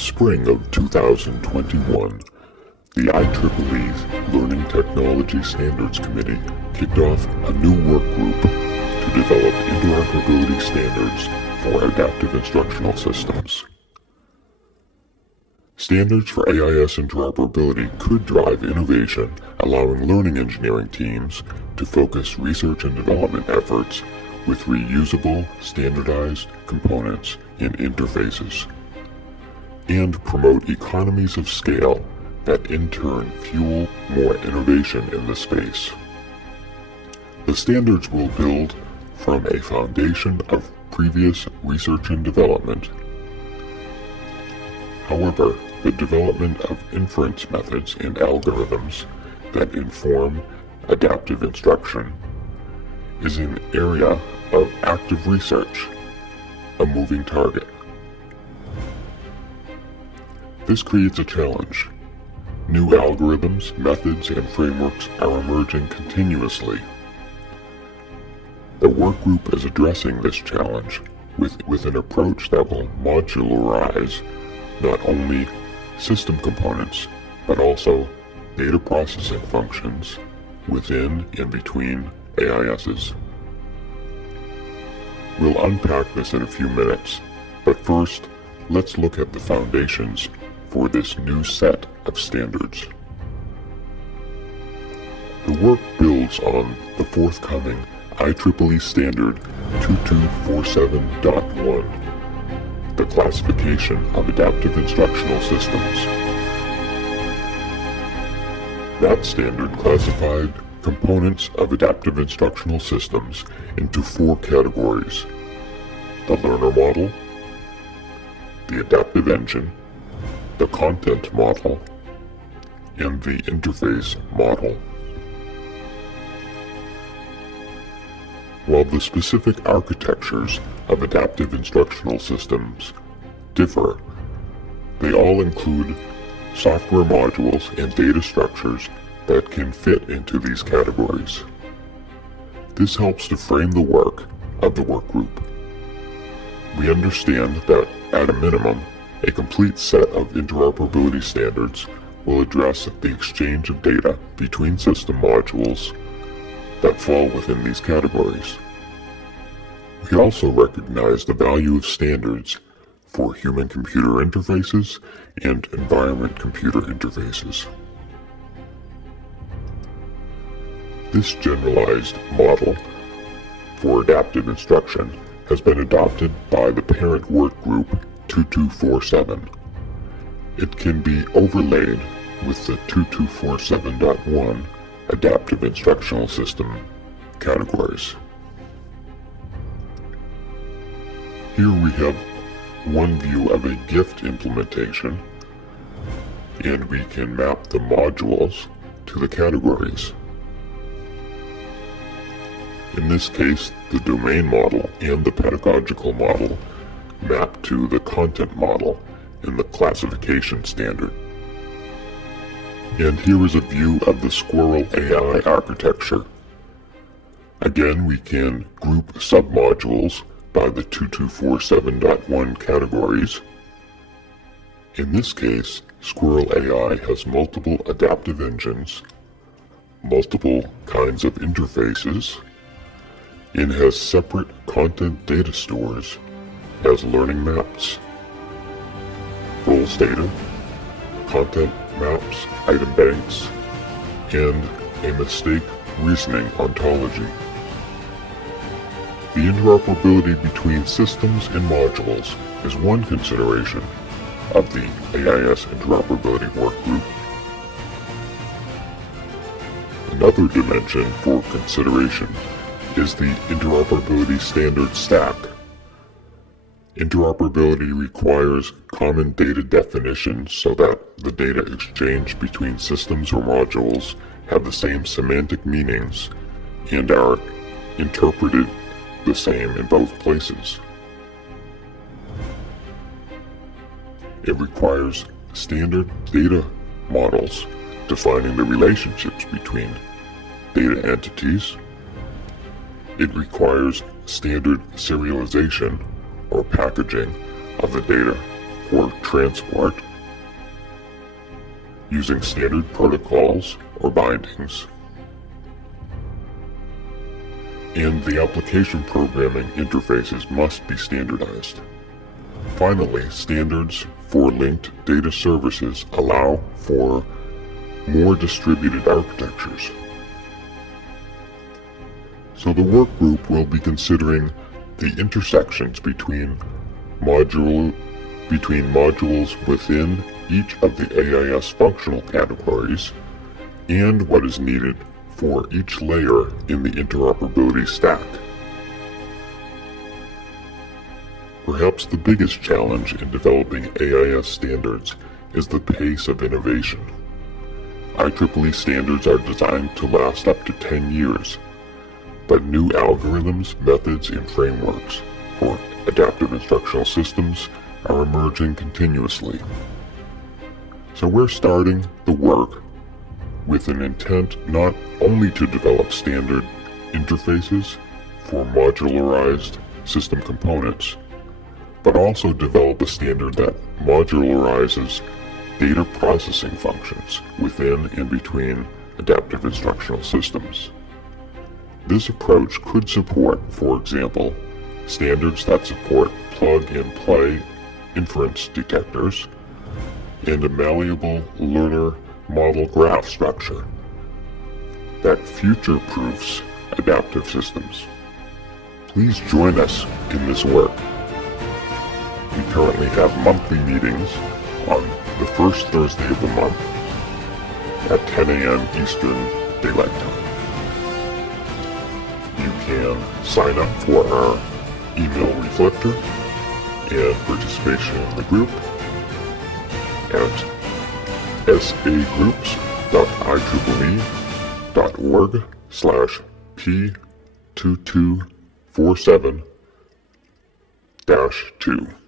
spring of 2021, the IEEE Learning Technology Standards Committee kicked off a new work group to develop interoperability standards for adaptive instructional systems. Standards for AIS interoperability could drive innovation, allowing learning engineering teams to focus research and development efforts with reusable, standardized components and interfaces, and promote economies of scale that in turn fuel more innovation in the space. The standards will build from a foundation of previous research and development. However, the development of inference methods and algorithms that inform adaptive instruction is an area of active research, a moving target. This creates a challenge. New algorithms, methods, and frameworks are emerging continuously. The work group is addressing this challenge with an approach that will modularize not only system components, but also data processing functions within and between AISs. We'll unpack this in a few minutes, but first, let's look at the foundations for this new set of standards. The work builds on the forthcoming IEEE Standard 2247.1, the classification of adaptive instructional systems. That standard classified components of adaptive instructional systems into 4 categories: the learner model, the adaptive engine, the content model, and the interface model. While the specific architectures of adaptive instructional systems differ, they all include software modules and data structures that can fit into these categories. This helps to frame the work of the work group. We understand that, at a minimum, a complete set of interoperability standards will address the exchange of data between system modules that fall within these categories. We also recognize the value of standards for human-computer interfaces and environment-computer interfaces. This generalized model for adaptive instruction has been adopted by the parent work group 2247. It can be overlaid with the 2247.1 adaptive instructional system categories. Here we have one view of a GIFT implementation, and we can map the modules to the categories. In this case, the domain model and the pedagogical model map to the content model in the classification standard. And here is a view of the Squirrel AI architecture. Again, we can group submodules by the 2247.1 categories. In this case, Squirrel AI has multiple adaptive engines, multiple kinds of interfaces, and has separate content data stores as learning maps, roles data, content maps, item banks, and a mistake reasoning ontology. The interoperability between systems and modules is one consideration of the AIS interoperability workgroup. Another dimension for consideration is the interoperability standard stack. Interoperability requires common data definitions so that the data exchanged between systems or modules have the same semantic meanings and are interpreted the same in both places. It requires standard data models defining the relationships between data entities. It requires standard serialization or packaging of the data for transport, using standard protocols or bindings, and the application programming interfaces must be standardized. Finally, standards for linked data services allow for more distributed architectures. So the work group will be considering the intersections between modules within each of the AIS functional categories and what is needed for each layer in the interoperability stack. Perhaps the biggest challenge in developing AIS standards is the pace of innovation. IEEE standards are designed to last up to 10 years, but new algorithms, methods, and frameworks for adaptive instructional systems are emerging continuously. So we're starting the work with an intent not only to develop standard interfaces for modularized system components, but also develop a standard that modularizes data processing functions within and between adaptive instructional systems. This approach could support, for example, standards that support plug-and-play inference detectors and a malleable learner model graph structure that future-proofs adaptive systems. Please join us in this work. We currently have monthly meetings on the first Thursday of the month at 10 a.m. Eastern Daylight Time. You can sign up for our email reflector and participation in the group at saGroups.IEEE.org/P2247-2.